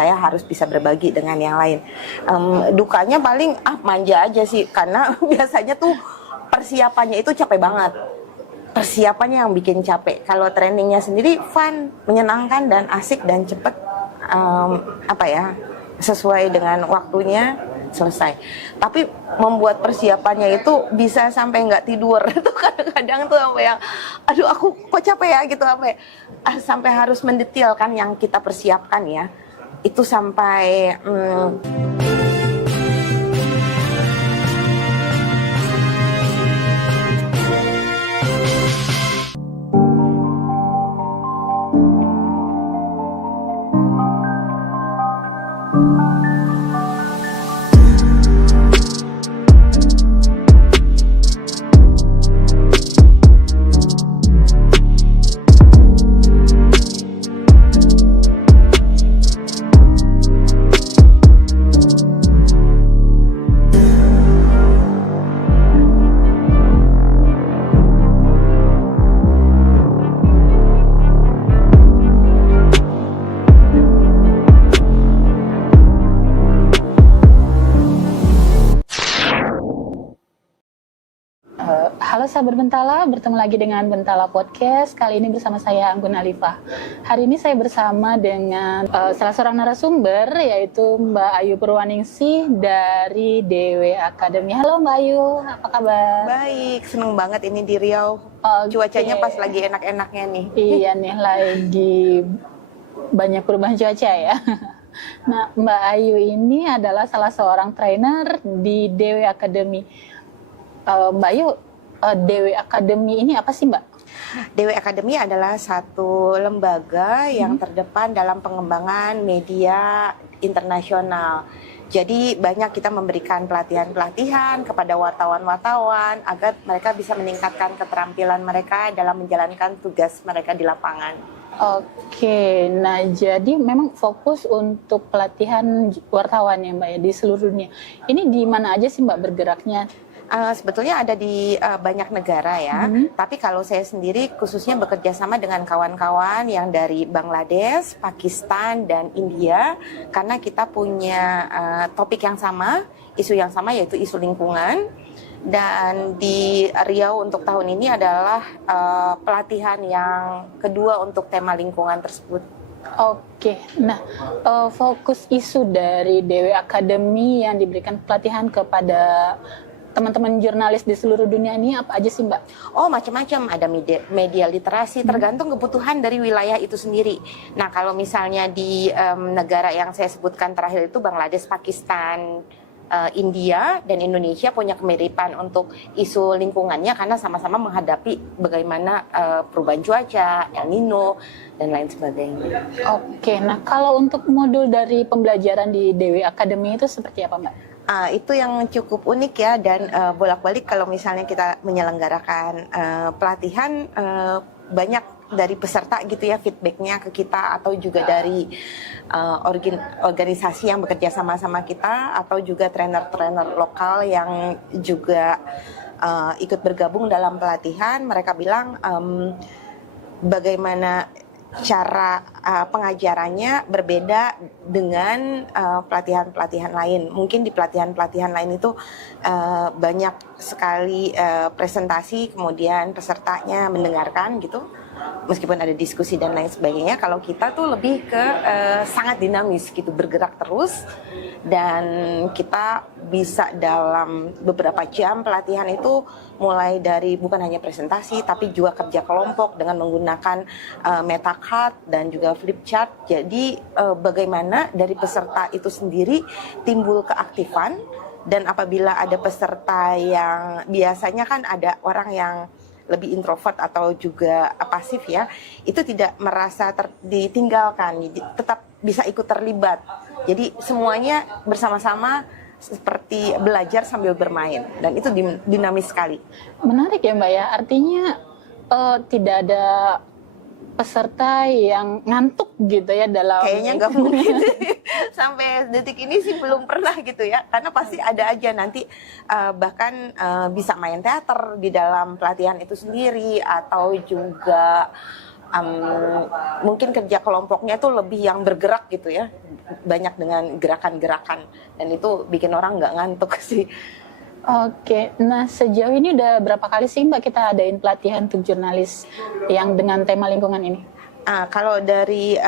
saya harus bisa berbagi dengan yang lain. Dukanya paling manja aja sih, karena biasanya tuh persiapannya itu capek banget. Persiapannya yang bikin capek. Kalau trainingnya sendiri fun, menyenangkan dan asik dan cepet, sesuai dengan waktunya selesai. Tapi membuat persiapannya itu bisa sampai nggak tidur. Itu kadang-kadang tuh sampai yang, aduh aku kok capek ya gitu, sampai harus mendetailkan yang kita persiapkan ya. Itu sampai Halo sahabat Bentala, bertemu lagi dengan Bentala Podcast. Kali ini bersama saya Anggun Alifah. Hari ini saya bersama dengan salah seorang narasumber, yaitu Mbak Ayu Purwaningsih dari DW Academy. Halo Mbak Ayu, apa kabar? baik, seneng banget ini di Riau. Cuacanya pas lagi enak-enaknya nih. Iya nih, lagi banyak perubahan cuaca ya. Nah, Mbak Ayu ini adalah salah seorang trainer di DW Academy. Mbak Ayu, DW Academy ini apa sih Mbak? DW Academy adalah satu lembaga yang terdepan dalam pengembangan media internasional. Jadi banyak kita memberikan pelatihan-pelatihan kepada wartawan-wartawan agar mereka bisa meningkatkan keterampilan mereka dalam menjalankan tugas mereka di lapangan. Oke, nah jadi memang fokus untuk pelatihan wartawan ya Mbak ya di seluruh dunia. Ini di mana aja sih Mbak bergeraknya? Sebetulnya ada di banyak negara ya, tapi kalau saya sendiri khususnya bekerja sama dengan kawan-kawan yang dari Bangladesh, Pakistan, dan India, karena kita punya topik yang sama, isu yang sama yaitu isu lingkungan. Dan di Riau untuk tahun ini adalah pelatihan yang kedua untuk tema lingkungan tersebut. Oke, nah fokus isu dari DW Academy yang diberikan pelatihan kepada teman-teman jurnalis di seluruh dunia ini apa aja sih Mbak? Oh, macam-macam, ada media literasi, tergantung kebutuhan dari wilayah itu sendiri. Nah, kalau misalnya di negara yang saya sebutkan terakhir itu Bangladesh, Pakistan, India, dan Indonesia punya kemiripan untuk isu lingkungannya karena sama-sama menghadapi bagaimana perubahan cuaca, El Nino, dan lain sebagainya. Oke, nah kalau untuk modul dari pembelajaran di DW Academy itu seperti apa Mbak? Itu yang cukup unik ya, dan bolak-balik kalau misalnya kita menyelenggarakan pelatihan, banyak dari peserta gitu ya feedbacknya ke kita, atau juga dari organisasi yang bekerja sama-sama kita, atau juga trainer-trainer lokal yang juga ikut bergabung dalam pelatihan. Mereka bilang bagaimana cara pengajarannya berbeda dengan pelatihan-pelatihan lain. Mungkin di pelatihan-pelatihan lain itu banyak sekali presentasi, kemudian pesertanya mendengarkan gitu, meskipun ada diskusi dan lain sebagainya. Kalau kita tuh lebih ke sangat dinamis gitu, bergerak terus, dan kita bisa dalam beberapa jam pelatihan itu mulai dari bukan hanya presentasi tapi juga kerja kelompok dengan menggunakan meta card dan juga flip chart. Jadi bagaimana dari peserta itu sendiri timbul keaktifan, dan apabila ada peserta yang biasanya kan ada orang yang lebih introvert atau juga pasif ya, itu tidak merasa ditinggalkan, tetap bisa ikut terlibat. Jadi semuanya bersama-sama seperti belajar sambil bermain, dan itu dinamis sekali. Menarik ya Mbak ya, artinya tidak ada peserta yang ngantuk gitu ya dalam... Kayaknya nggak mungkin. Sampai detik ini sih belum pernah gitu ya, karena pasti ada aja nanti bahkan bisa main teater di dalam pelatihan itu sendiri, atau juga mungkin kerja kelompoknya itu lebih yang bergerak gitu ya, banyak dengan gerakan-gerakan, dan itu bikin orang nggak ngantuk sih. Oke, nah sejauh ini udah berapa kali sih Mbak kita adain pelatihan untuk jurnalis yang dengan tema lingkungan ini? Kalau dari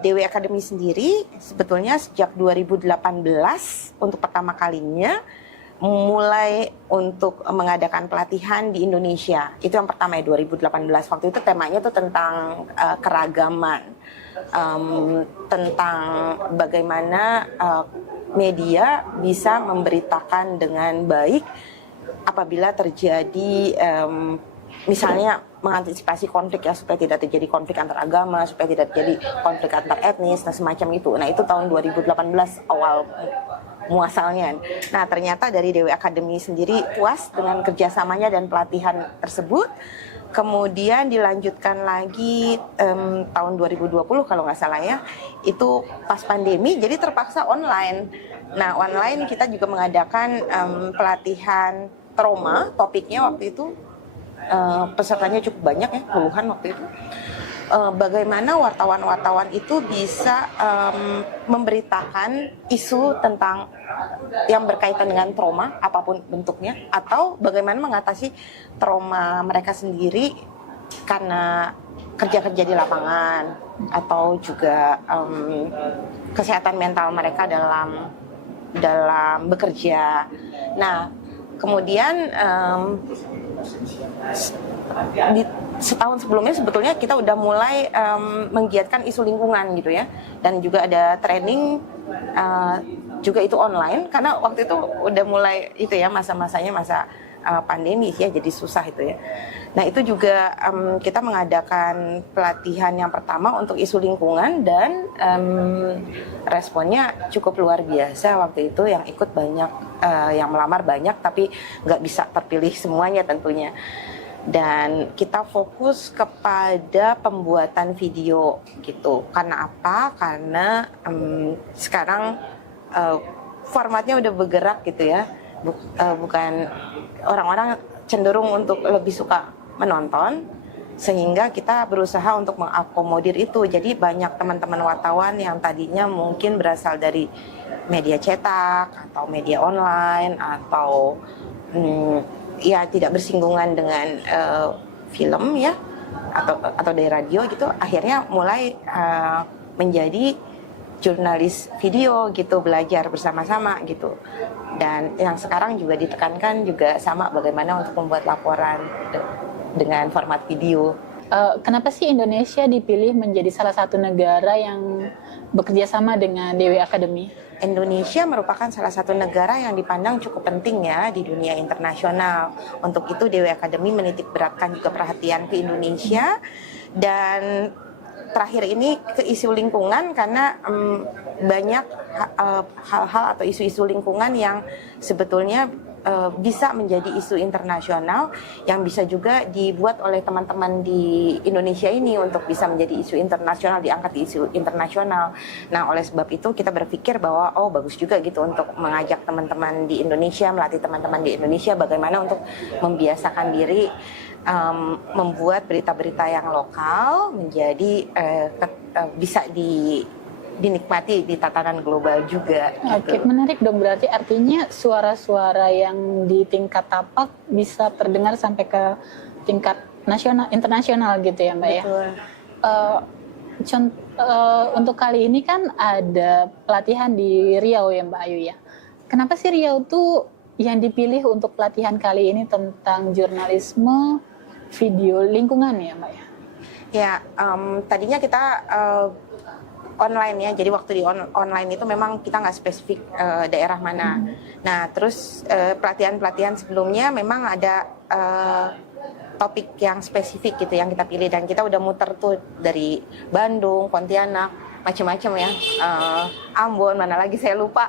DW Academy sendiri, sebetulnya sejak 2018 untuk pertama kalinya mulai untuk mengadakan pelatihan di Indonesia. Itu yang pertama ya, 2018. Waktu itu temanya tuh tentang keragaman, tentang bagaimana media bisa memberitakan dengan baik apabila terjadi misalnya mengantisipasi konflik ya, supaya tidak terjadi konflik antar agama, supaya tidak terjadi konflik antar etnis, nah semacam itu. Nah itu tahun 2018 awal muasalnya. Nah ternyata dari DW Academy sendiri puas dengan kerjasamanya dan pelatihan tersebut. Kemudian dilanjutkan lagi tahun 2020 kalau nggak salah ya, itu pas pandemi jadi terpaksa online. Nah online kita juga mengadakan pelatihan trauma, topiknya waktu itu pesertanya cukup banyak ya, puluhan waktu itu. Bagaimana wartawan-wartawan itu bisa memberitakan isu tentang yang berkaitan dengan trauma apapun bentuknya, atau bagaimana mengatasi trauma mereka sendiri karena kerja-kerja di lapangan, atau juga kesehatan mental mereka dalam bekerja. Nah, kemudian di setahun sebelumnya sebetulnya kita udah mulai menggiatkan isu lingkungan gitu ya, dan juga ada training juga itu online, karena waktu itu udah mulai itu ya masa-masanya masa pandemi ya, jadi susah itu ya. Nah itu juga kita mengadakan pelatihan yang pertama untuk isu lingkungan, dan responnya cukup luar biasa waktu itu. Yang ikut banyak, yang melamar banyak, tapi nggak bisa terpilih semuanya tentunya. Dan kita fokus kepada pembuatan video gitu. Karena apa? Karena sekarang formatnya udah bergerak gitu ya. Bukan, orang-orang cenderung untuk lebih suka menonton, sehingga kita berusaha untuk mengakomodir itu. Jadi banyak teman-teman wartawan yang tadinya mungkin berasal dari media cetak atau media online, atau ya tidak bersinggungan dengan film ya, atau dari radio gitu, akhirnya mulai menjadi jurnalis video gitu, belajar bersama-sama gitu. Dan yang sekarang juga ditekankan juga sama, bagaimana untuk membuat laporan dengan format video. Kenapa sih Indonesia dipilih menjadi salah satu negara yang bekerja sama dengan DW Academy? Indonesia merupakan salah satu negara yang dipandang cukup penting ya di dunia internasional. Untuk itu DW Academy menitik beratkan juga perhatian ke Indonesia, dan terakhir ini ke isu lingkungan, karena banyak hal-hal atau isu-isu lingkungan yang sebetulnya bisa menjadi isu internasional, yang bisa juga dibuat oleh teman-teman di Indonesia ini untuk bisa menjadi isu internasional, diangkat di isu internasional. Nah, oleh sebab itu kita berpikir bahwa bagus juga gitu untuk mengajak teman-teman di Indonesia, melatih teman-teman di Indonesia bagaimana untuk membiasakan diri membuat berita-berita yang lokal menjadi bisa dinikmati di tatanan global juga. Oke, menarik dong. Berarti artinya suara-suara yang di tingkat tapak bisa terdengar sampai ke tingkat nasional, internasional gitu ya Mbak. Betul. Ya. Untuk kali ini kan ada pelatihan di Riau ya Mbak Ayu ya. Kenapa sih Riau tuh yang dipilih untuk pelatihan kali ini tentang jurnalisme video lingkungan ya Mbak ya? Ya, tadinya kita online ya, jadi waktu di online itu memang kita nggak spesifik daerah mana. Nah, terus pelatihan-pelatihan sebelumnya memang ada topik yang spesifik gitu yang kita pilih, dan kita udah muter tuh dari Bandung, Pontianak, macam-macam ya, Ambon, mana lagi saya lupa.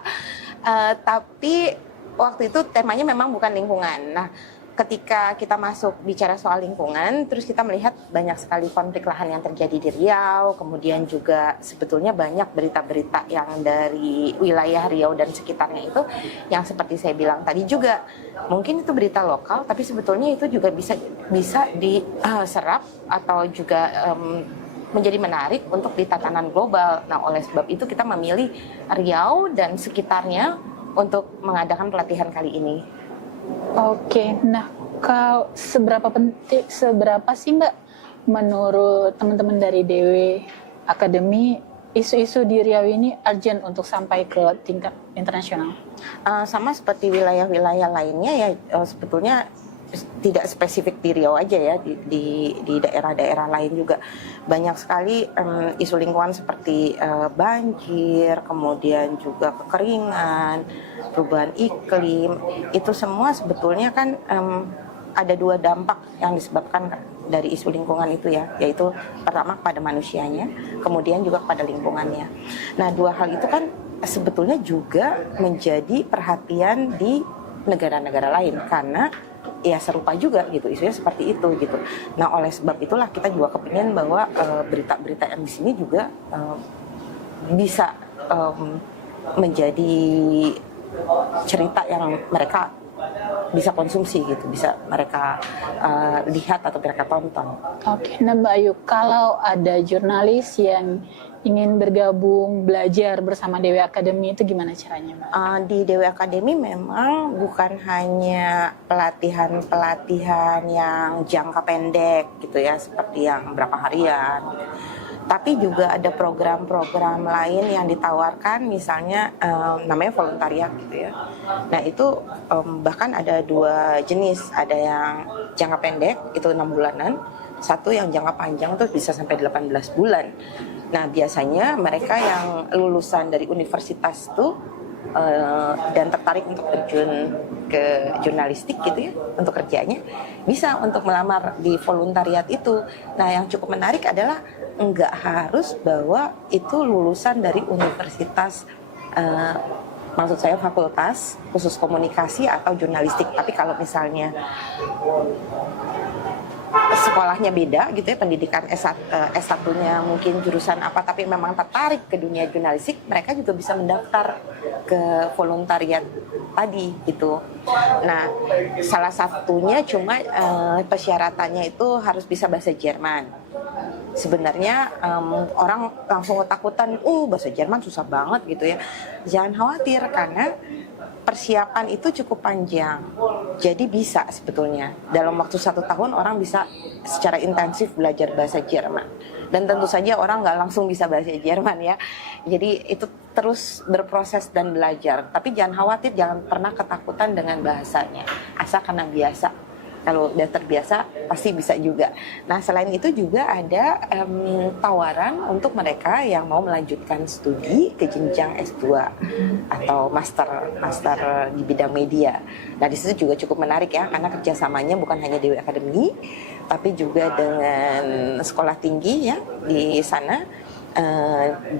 Tapi waktu itu temanya memang bukan lingkungan. Nah, ketika kita masuk bicara soal lingkungan, terus kita melihat banyak sekali konflik lahan yang terjadi di Riau, kemudian juga sebetulnya banyak berita-berita yang dari wilayah Riau dan sekitarnya itu, yang seperti saya bilang tadi juga, mungkin itu berita lokal, tapi sebetulnya itu juga bisa diserap atau juga menjadi menarik untuk di tatanan global. Nah, oleh sebab itu kita memilih Riau dan sekitarnya untuk mengadakan pelatihan kali ini. Oke, nah kalau seberapa sih Mbak menurut teman-teman dari DW Akademi isu-isu di Riau ini urgent untuk sampai ke tingkat internasional? Sama seperti wilayah-wilayah lainnya ya, sebetulnya tidak spesifik di Riau aja ya, di daerah-daerah lain juga banyak sekali isu lingkungan seperti banjir, kemudian juga kekeringan, perubahan iklim. Itu semua sebetulnya kan ada dua dampak yang disebabkan dari isu lingkungan itu ya, yaitu pertama kepada manusianya, kemudian juga kepada lingkungannya. Nah, dua hal itu kan sebetulnya juga menjadi perhatian di negara-negara lain, karena ya serupa juga gitu, isunya seperti itu gitu. Nah, oleh sebab itulah kita juga kepingin bahwa berita-berita yang di sini juga bisa menjadi cerita yang mereka bisa konsumsi gitu, bisa mereka lihat atau mereka tonton. Oke, nah Mbak Ayu, kalau ada jurnalis yang ingin bergabung belajar bersama DW Akademi itu gimana caranya, Mbak? Di DW Akademi memang bukan hanya pelatihan-pelatihan yang jangka pendek gitu ya, seperti yang berapa harian, tapi juga ada program-program lain yang ditawarkan, misalnya namanya volontariat gitu ya. Nah, itu bahkan ada dua jenis, ada yang jangka pendek itu 6 bulanan, satu yang jangka panjang itu bisa sampai 18 bulan. Nah, biasanya mereka yang lulusan dari universitas itu dan tertarik untuk terjun ke jurnalistik gitu ya, untuk kerjanya, bisa untuk melamar di volontariat itu. Nah, yang cukup menarik adalah nggak harus bahwa itu lulusan dari universitas, maksud saya fakultas khusus komunikasi atau jurnalistik. Tapi kalau misalnya sekolahnya beda gitu ya, pendidikan S1-nya mungkin jurusan apa, tapi memang tertarik ke dunia jurnalistik, mereka juga bisa mendaftar ke volontariat tadi gitu. Nah, salah satunya cuma persyaratannya itu harus bisa bahasa Jerman. Sebenarnya orang langsung ketakutan, bahasa Jerman susah banget gitu ya. Jangan khawatir, karena persiapan itu cukup panjang. Jadi bisa sebetulnya dalam waktu 1 tahun orang bisa secara intensif belajar bahasa Jerman. Dan tentu saja orang nggak langsung bisa bahasa Jerman ya. Jadi itu terus berproses dan belajar. Tapi jangan khawatir, jangan pernah ketakutan dengan bahasanya. Asal karena biasa. Kalau udah terbiasa pasti bisa juga. Nah, selain itu juga ada tawaran untuk mereka yang mau melanjutkan studi ke jenjang S2 atau master di bidang media. Nah, di situ juga cukup menarik ya, karena kerjasamanya bukan hanya DW Akademi, tapi juga dengan sekolah tinggi ya di sana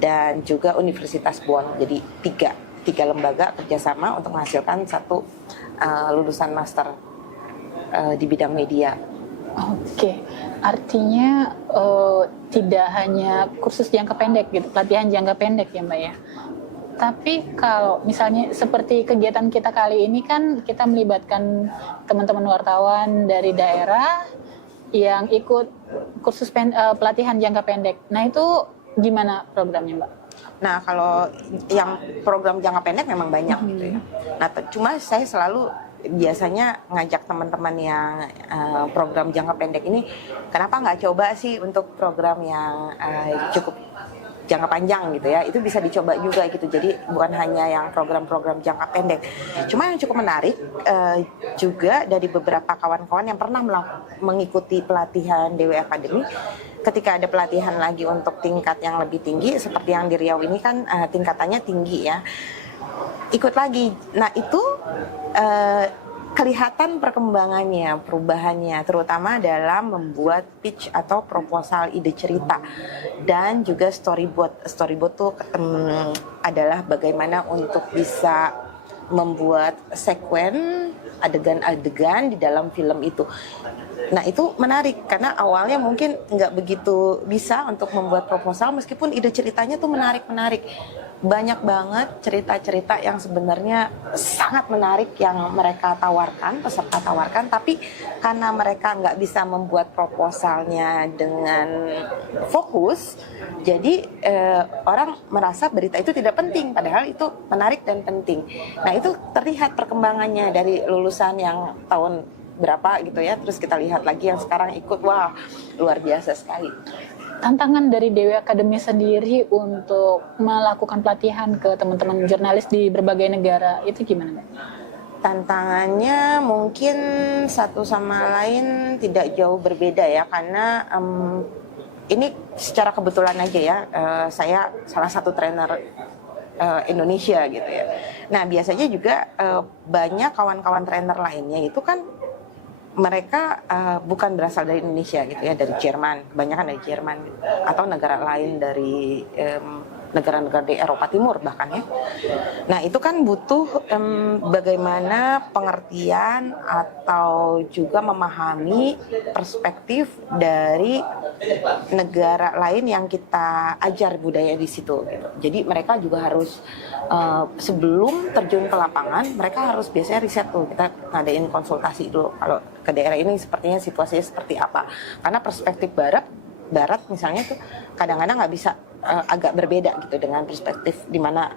dan juga Universitas Bonn. Jadi tiga lembaga kerjasama untuk menghasilkan satu lulusan master di bidang media. Oke, artinya tidak hanya kursus jangka pendek gitu, pelatihan jangka pendek ya Mbak ya. Tapi kalau misalnya seperti kegiatan kita kali ini kan kita melibatkan teman-teman wartawan dari daerah yang ikut kursus pelatihan jangka pendek. Nah, itu gimana programnya Mbak? Nah, kalau yang program jangka pendek memang banyak gitu ya. Nah, cuma saya selalu biasanya ngajak teman-teman yang program jangka pendek ini, kenapa nggak coba sih untuk program yang cukup jangka panjang gitu ya, itu bisa dicoba juga gitu. Jadi bukan hanya yang program-program jangka pendek. Cuma yang cukup menarik juga dari beberapa kawan-kawan yang pernah mengikuti pelatihan DW Academy, ketika ada pelatihan lagi untuk tingkat yang lebih tinggi seperti yang di Riau ini kan tingkatannya tinggi ya, ikut lagi. Nah, itu kelihatan perkembangannya, perubahannya, terutama dalam membuat pitch atau proposal ide cerita dan juga storyboard. Storyboard itu adalah bagaimana untuk bisa membuat sekuen adegan-adegan di dalam film itu. Nah itu menarik karena awalnya mungkin nggak begitu bisa untuk membuat proposal meskipun ide ceritanya tuh menarik-menarik. Banyak banget cerita-cerita yang sebenarnya sangat menarik yang mereka tawarkan, peserta tawarkan, tapi karena mereka nggak bisa membuat proposalnya dengan fokus, jadi orang merasa berita itu tidak penting, padahal itu menarik dan penting. Nah itu terlihat perkembangannya dari lulusan yang tahun berapa gitu ya, terus kita lihat lagi yang sekarang ikut, wah luar biasa sekali. Tantangan dari Dewi Academy sendiri untuk melakukan pelatihan ke teman-teman jurnalis di berbagai negara itu gimana, Mbak? Tantangannya mungkin satu sama lain tidak jauh berbeda ya, karena ini secara kebetulan aja ya, saya salah satu trainer Indonesia gitu ya. Nah biasanya juga banyak kawan-kawan trainer lainnya itu kan mereka bukan berasal dari Indonesia gitu ya, dari Jerman, kebanyakan dari Jerman gitu. Atau negara lain dari negara-negara di Eropa Timur bahkan ya. Nah itu kan butuh bagaimana pengertian atau juga memahami perspektif dari negara lain yang kita ajar budaya di situ gitu. Jadi mereka juga harus sebelum terjun ke lapangan mereka harus biasanya riset tuh, kita ngadain konsultasi dulu kalau ke daerah ini sepertinya situasinya seperti apa, karena perspektif barat misalnya tuh kadang-kadang nggak bisa, agak berbeda gitu dengan perspektif di mana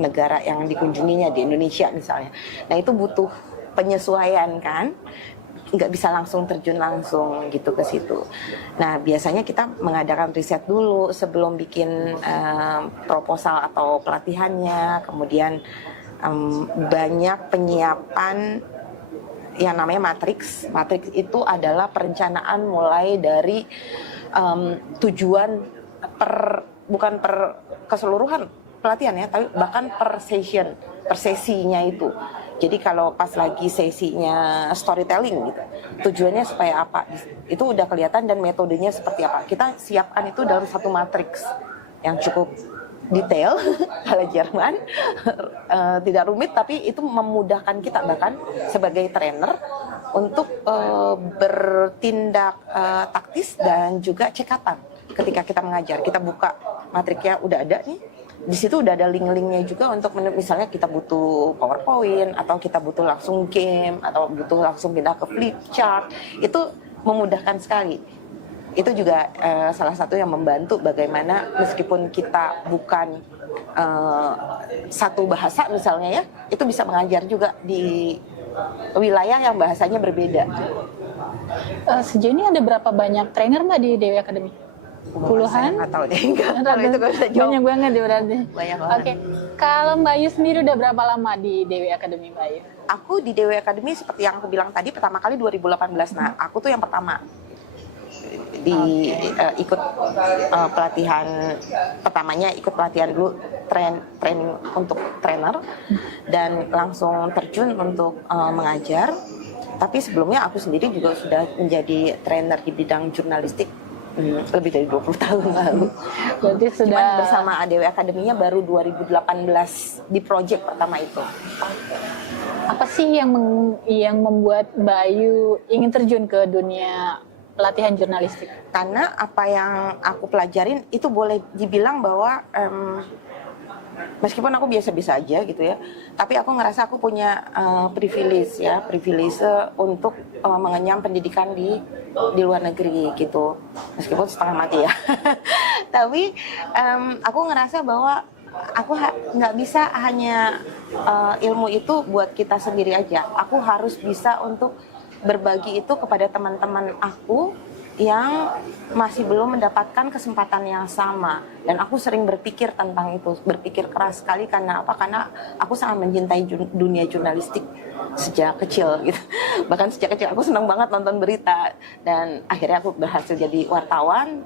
negara yang dikunjunginya di Indonesia misalnya. Nah itu butuh penyesuaian kan, nggak bisa langsung terjun langsung gitu ke situ. Nah biasanya kita mengadakan riset dulu sebelum bikin proposal atau pelatihannya, kemudian banyak penyiapan yang namanya matriks. Matriks itu adalah perencanaan mulai dari tujuan bukan per keseluruhan pelatihan ya, tapi bahkan per session, per sesinya itu. Jadi kalau pas lagi sesinya storytelling gitu, tujuannya supaya apa, itu udah kelihatan dan metodenya seperti apa. Kita siapkan itu dalam satu matriks yang cukup detail kalau Jerman, tidak rumit tapi itu memudahkan kita bahkan sebagai trainer untuk bertindak taktis dan juga cekatan ketika kita mengajar. Kita buka matriknya udah ada nih, di situ udah ada link-linknya juga untuk misalnya kita butuh PowerPoint atau kita butuh langsung game atau butuh langsung pindah ke flip chart, itu memudahkan sekali. Itu juga salah satu yang membantu bagaimana meskipun kita bukan satu bahasa misalnya ya, itu bisa mengajar juga di wilayah yang bahasanya berbeda. Sejauh ini ada berapa banyak trainer Mbak di Dewi Academy? Puluhan? Nggak tahu deh, kalau itu gak bisa jawab. Banyak banget ya berarti. Banyak banget. Oke, kalau Mbak Ayu sendiri udah berapa lama di Dewi Academy, Mbak Ayu? Aku di Dewi Academy seperti yang aku bilang tadi, pertama kali 2018. Nah, aku tuh yang pertama ikut pelatihan pertamanya, ikut pelatihan dulu training untuk trainer dan langsung terjun untuk mengajar. Tapi sebelumnya aku sendiri juga sudah menjadi trainer di bidang jurnalistik lebih dari 20 tahun lalu. Berarti sudah. Cuman bersama ADW Akademinya baru 2018 di project pertama itu. Apa sih yang membuat Mbak Ayu ingin terjun ke dunia pelatihan jurnalistik? Karena apa yang aku pelajarin itu boleh dibilang bahwa meskipun aku biasa-biasa aja gitu ya, tapi aku ngerasa aku punya privilege untuk mengenyam pendidikan di luar negeri gitu, meskipun setengah mati ya. Tapi aku ngerasa bahwa aku nggak bisa hanya ilmu itu buat kita sendiri aja. Aku harus bisa untuk berbagi itu kepada teman-teman aku yang masih belum mendapatkan kesempatan yang sama. Dan aku sering berpikir tentang itu, berpikir keras sekali. Karena apa? Karena aku sangat mencintai dunia jurnalistik sejak kecil gitu. Bahkan sejak kecil aku senang banget nonton berita. Dan akhirnya aku berhasil jadi wartawan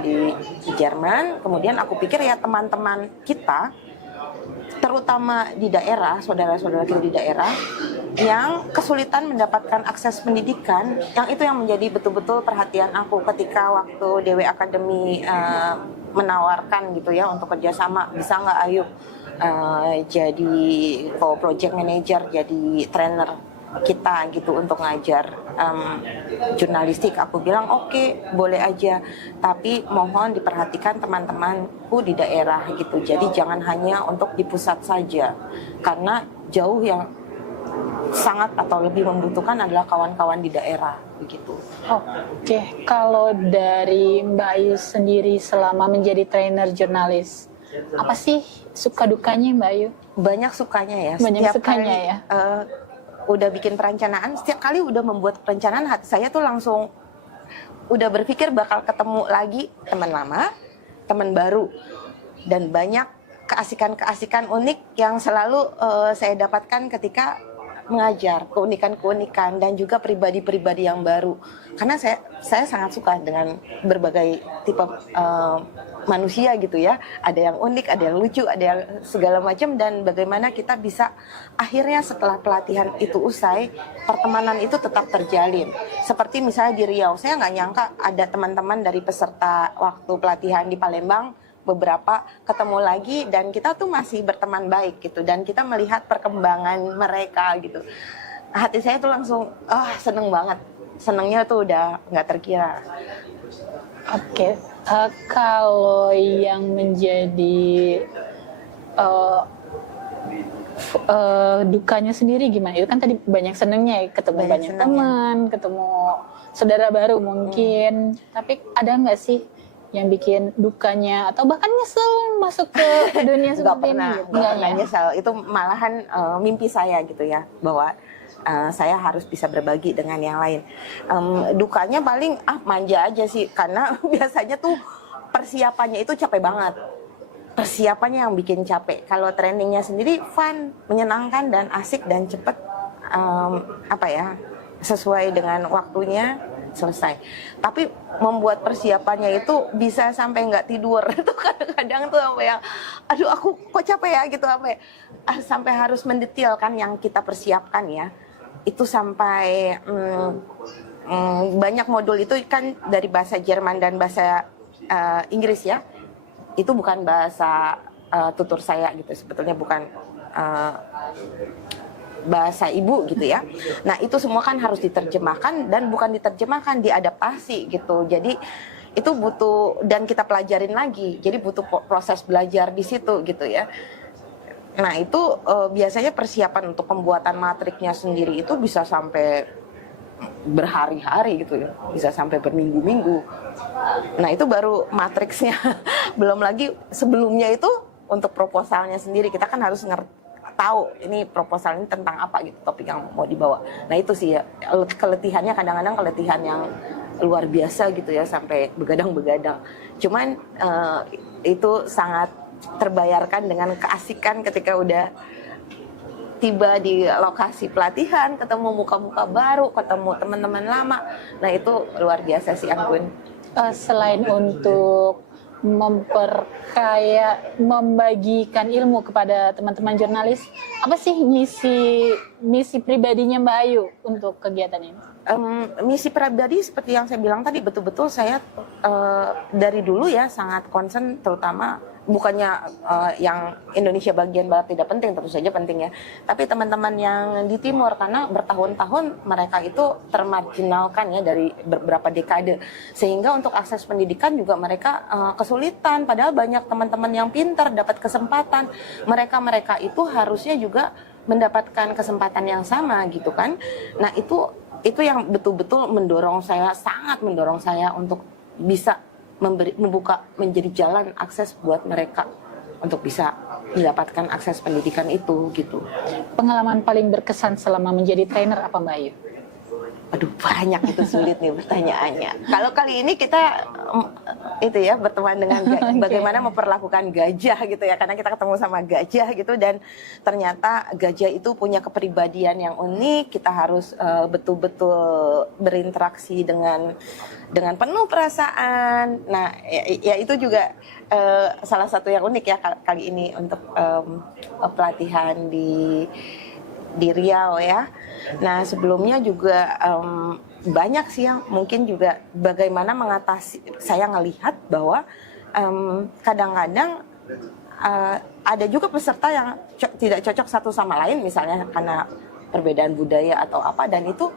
di Jerman. Kemudian aku pikir ya teman-teman kita, terutama di daerah, saudara-saudara kita di daerah yang kesulitan mendapatkan akses pendidikan, yang itu yang menjadi betul-betul perhatian aku ketika waktu DW Academy menawarkan gitu ya untuk kerjasama, bisa nggak Ayu jadi project manager, jadi trainer kita gitu untuk ngajar jurnalistik. Aku bilang oke, boleh aja, tapi mohon diperhatikan teman-temanku di daerah gitu. Jadi jangan hanya untuk di pusat saja, karena jauh yang sangat atau lebih membutuhkan adalah kawan-kawan di daerah begitu. Oke, kalau dari Mbak Ayu sendiri selama menjadi trainer jurnalis, apa sih suka dukanya Mbak Ayu? Banyak sukanya ya. Banyak Setiap sukanya kali, ya. Udah bikin perencanaan, setiap kali udah membuat perencanaan, hati saya tuh langsung udah berpikir bakal ketemu lagi teman lama, teman baru, dan banyak keasikan-keasikan unik yang selalu saya dapatkan ketika mengajar, keunikan-keunikan dan juga pribadi-pribadi yang baru. Karena saya sangat suka dengan berbagai tipe manusia gitu ya. Ada yang unik, ada yang lucu, ada yang segala macam, dan bagaimana kita bisa akhirnya setelah pelatihan itu usai, pertemanan itu tetap terjalin. Seperti misalnya di Riau, saya nggak nyangka ada teman-teman dari peserta waktu pelatihan di Palembang, beberapa ketemu lagi dan kita tuh masih berteman baik gitu, dan kita melihat perkembangan mereka gitu. Hati saya tuh langsung seneng banget, senengnya tuh udah nggak terkira. Oke, kalau yang menjadi dukanya sendiri gimana? Itu kan tadi banyak senengnya ya, ketemu banyak teman, ketemu saudara baru mungkin. Tapi ada nggak sih yang bikin dukanya atau bahkan nyesel masuk ke dunia seperti ini? Nggak pernah nyesel. Itu malahan mimpi saya gitu ya, bahwa saya harus bisa berbagi dengan yang lain. Dukanya paling manja aja sih, karena biasanya tuh persiapannya itu capek banget. Persiapannya yang bikin capek. Kalau trainingnya sendiri fun, menyenangkan dan asik dan cepet, sesuai dengan waktunya selesai. Tapi membuat persiapannya itu bisa sampai nggak tidur. Itu kadang-kadang tuh sampai yang, aduh aku kok capek ya gitu, sampai harus mendetailkan yang kita persiapkan ya. Itu sampai banyak modul itu kan dari bahasa Jerman dan bahasa Inggris ya. Itu bukan bahasa tutur saya gitu, sebetulnya bukan bahasa ibu gitu ya. Nah itu semua kan harus diterjemahkan, dan bukan diterjemahkan, diadaptasi gitu. Jadi itu butuh, dan kita pelajarin lagi, jadi butuh proses belajar di situ gitu ya. Nah itu biasanya persiapan untuk pembuatan matriknya sendiri itu bisa sampai berhari-hari gitu ya, bisa sampai berminggu-minggu. Nah itu baru matriksnya. Belum lagi sebelumnya itu untuk proposalnya sendiri, kita kan harus tahu ini proposal ini tentang apa gitu, topik yang mau dibawa. Nah itu sih ya, keletihannya kadang-kadang keletihan yang luar biasa gitu ya, sampai begadang-begadang. Cuman itu sangat terbayarkan dengan keasikan ketika udah tiba di lokasi pelatihan, ketemu muka-muka baru, ketemu teman-teman lama. Nah itu luar biasa sih Anggun. Selain untuk membagikan ilmu kepada teman-teman jurnalis, apa sih misi pribadinya Mbak Ayu untuk kegiatan ini? Misi pribadi seperti yang saya bilang tadi, betul-betul saya dari dulu ya sangat concern, terutama bukannya yang Indonesia bagian barat tidak penting, tentu saja penting ya, tapi teman-teman yang di timur, karena bertahun-tahun mereka itu termarginalkan ya dari beberapa dekade, sehingga untuk akses pendidikan juga mereka kesulitan, padahal banyak teman-teman yang pintar dapat kesempatan. Mereka itu harusnya juga mendapatkan kesempatan yang sama gitu kan. Nah itu yang betul-betul sangat mendorong saya untuk bisa membuka menjadi jalan akses buat mereka untuk bisa mendapatkan akses pendidikan itu gitu. Pengalaman paling berkesan selama menjadi trainer apa Mbak Ayu? Aduh banyak, itu sulit nih pertanyaannya. Kalau kali ini kita itu ya berteman dengan bagaimana memperlakukan gajah gitu ya, karena kita ketemu sama gajah gitu, dan ternyata gajah itu punya kepribadian yang unik. Kita harus betul-betul berinteraksi dengan penuh perasaan. Nah ya itu juga salah satu yang unik ya kali ini untuk pelatihan di Riau ya. Nah sebelumnya juga banyak sih yang mungkin juga bagaimana mengatasi. Saya ngelihat bahwa kadang-kadang ada juga peserta yang tidak cocok satu sama lain, misalnya karena perbedaan budaya atau apa, dan itu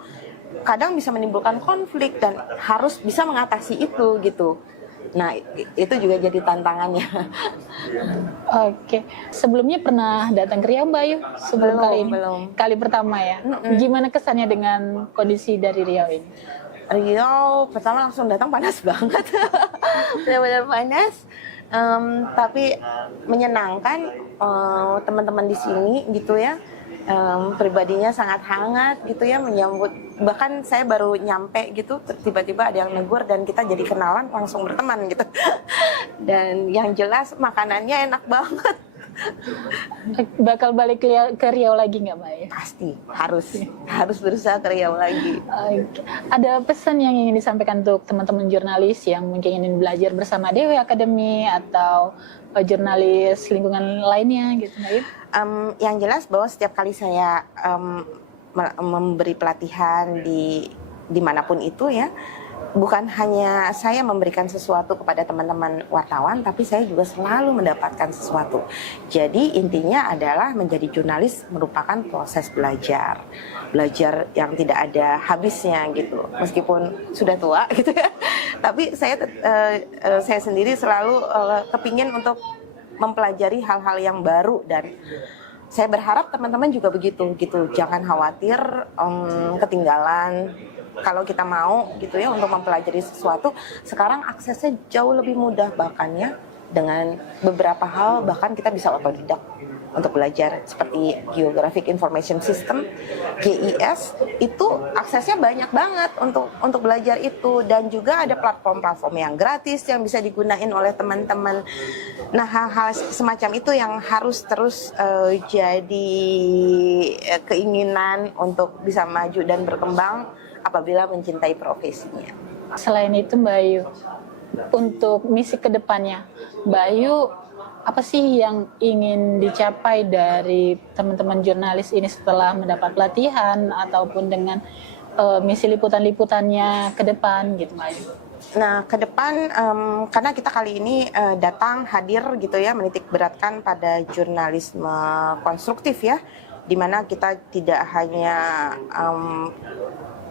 kadang bisa menimbulkan konflik dan harus bisa mengatasi itu gitu. Nah, itu juga jadi tantangannya. Oke, sebelumnya pernah datang ke Riau Mbak Ayu? Sebelum kali ini? Belum. Kali pertama ya? Gimana kesannya dengan kondisi dari Riau ini? Riau pertama langsung datang panas banget, benar-benar panas. Tapi menyenangkan, teman-teman di sini gitu ya. Pribadinya sangat hangat gitu ya, menyambut. Bahkan saya baru nyampe gitu, tiba-tiba ada yang negur dan kita jadi kenalan, langsung berteman gitu. Dan yang jelas makanannya enak banget. Bakal balik ke Riau lagi nggak Mbak Ayu? Pasti harus berusaha ke Riau lagi. Oke. Ada pesan yang ingin disampaikan untuk teman-teman jurnalis yang mungkin ingin belajar bersama Dewi Academy atau jurnalis lingkungan lainnya gitu Mbak Ayu? Yang jelas bahwa setiap kali saya memberi pelatihan di dimanapun itu ya, bukan hanya saya memberikan sesuatu kepada teman-teman wartawan, tapi saya juga selalu mendapatkan sesuatu. Jadi intinya adalah menjadi jurnalis merupakan proses belajar yang tidak ada habisnya gitu. Meskipun sudah tua gitu ya, tapi saya sendiri selalu kepingin untuk mempelajari hal-hal yang baru, dan saya berharap teman-teman juga begitu gitu. Jangan khawatir ketinggalan. Kalau kita mau gitu ya untuk mempelajari sesuatu, sekarang aksesnya jauh lebih mudah, bahkan ya dengan beberapa hal bahkan kita bisa otodidak untuk belajar, seperti Geographic Information System GIS, itu aksesnya banyak banget untuk belajar itu, dan juga ada platform-platform yang gratis yang bisa digunain oleh teman-teman. Nah, hal-hal semacam itu yang harus terus jadi keinginan untuk bisa maju dan berkembang apabila mencintai profesinya. Selain itu Mbak Ayu, untuk misi kedepannya, Mbak Ayu apa sih yang ingin dicapai dari teman-teman jurnalis ini setelah mendapat pelatihan ataupun dengan misi liputan-liputannya ke depan gitu Mbak Ayu? Nah, ke depan karena kita kali ini datang hadir gitu ya, menitik beratkan pada jurnalisme konstruktif ya, di mana kita tidak hanya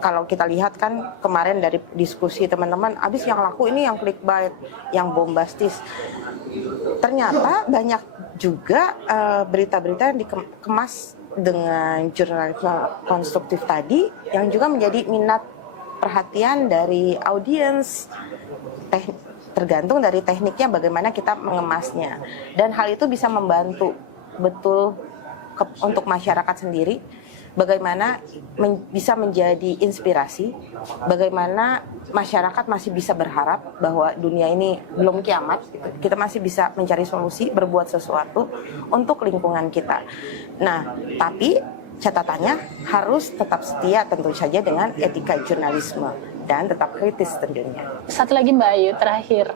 kalau kita lihat kan kemarin dari diskusi teman-teman, abis yang laku ini yang clickbait, yang bombastis. Ternyata banyak juga berita-berita yang dikemas dengan jurnalisme konstruktif tadi, yang juga menjadi minat perhatian dari audiens. Tergantung dari tekniknya bagaimana kita mengemasnya. Dan hal itu bisa membantu betul untuk masyarakat sendiri, bagaimana bisa menjadi inspirasi, bagaimana masyarakat masih bisa berharap bahwa dunia ini belum kiamat, kita masih bisa mencari solusi, berbuat sesuatu untuk lingkungan kita. Nah, tapi catatannya harus tetap setia tentu saja dengan etika jurnalisme dan tetap kritis tentunya. Satu lagi Mbak Ayu, terakhir,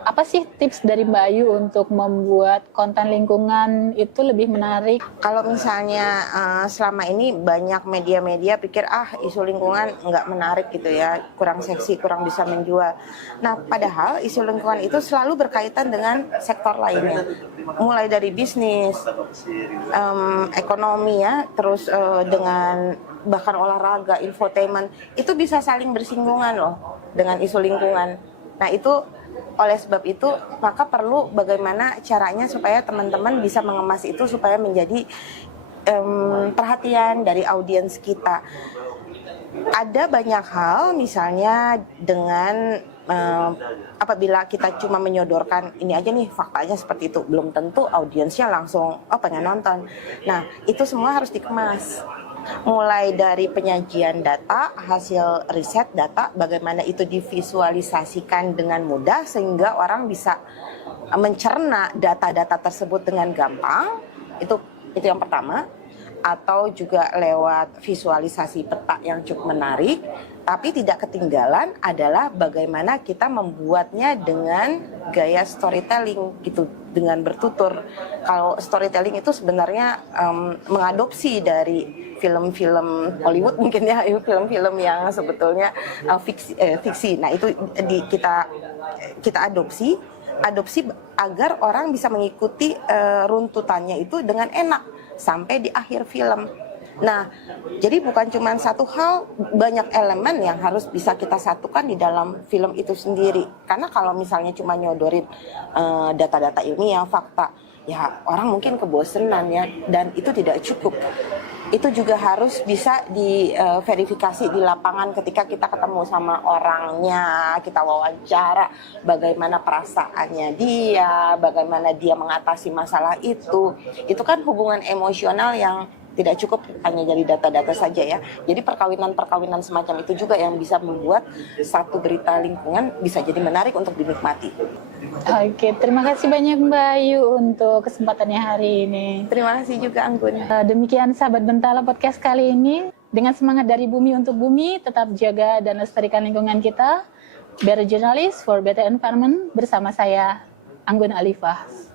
apa sih tips dari Mbak Ayu untuk membuat konten lingkungan itu lebih menarik? Kalau misalnya selama ini banyak media-media pikir isu lingkungan nggak menarik gitu ya, kurang seksi, kurang bisa menjual. Nah, padahal isu lingkungan itu selalu berkaitan dengan sektor lainnya, mulai dari bisnis, ekonomi ya, terus dengan bahkan olahraga, infotainment, itu bisa saling bersinggungan loh dengan isu lingkungan. Nah, itu oleh sebab itu maka perlu bagaimana caranya supaya teman-teman bisa mengemas itu supaya menjadi perhatian dari audiens kita. Ada banyak hal, misalnya dengan apabila kita cuma menyodorkan ini aja nih faktanya seperti itu, belum tentu audiensnya langsung pengen nonton. Nah, itu semua harus dikemas. Mulai dari penyajian data, hasil riset data, bagaimana itu divisualisasikan dengan mudah sehingga orang bisa mencerna data-data tersebut dengan gampang. Itu yang pertama. Atau juga lewat visualisasi peta yang cukup menarik, tapi tidak ketinggalan adalah bagaimana kita membuatnya dengan gaya storytelling gitu, dengan bertutur. Kalau storytelling itu sebenarnya mengadopsi dari film-film Hollywood mungkin ya, film-film yang sebetulnya fiksi. Nah, itu kita adopsi adopsi agar orang bisa mengikuti runtutannya itu dengan enak sampai di akhir film. Nah, jadi bukan cuma satu hal, banyak elemen yang harus bisa kita satukan di dalam film itu sendiri. Karena kalau misalnya cuma nyodorin data-data ilmiah, fakta, ya orang mungkin kebosenan ya, dan itu tidak cukup. Itu juga harus bisa diverifikasi di lapangan ketika kita ketemu sama orangnya, kita wawancara bagaimana perasaannya dia, bagaimana dia mengatasi masalah itu. Itu kan hubungan emosional yang tidak cukup hanya dari data-data saja ya. Jadi perkawinan-perkawinan semacam itu juga yang bisa membuat satu berita lingkungan bisa jadi menarik untuk dinikmati. Oke, terima kasih banyak Mbak Ayu untuk kesempatannya hari ini. Terima kasih juga Anggun. Demikian sahabat Bentala podcast kali ini. Dengan semangat dari bumi untuk bumi, tetap jaga dan lestarikan lingkungan kita. Better Journalist for Better Environment bersama saya, Anggun Alifah.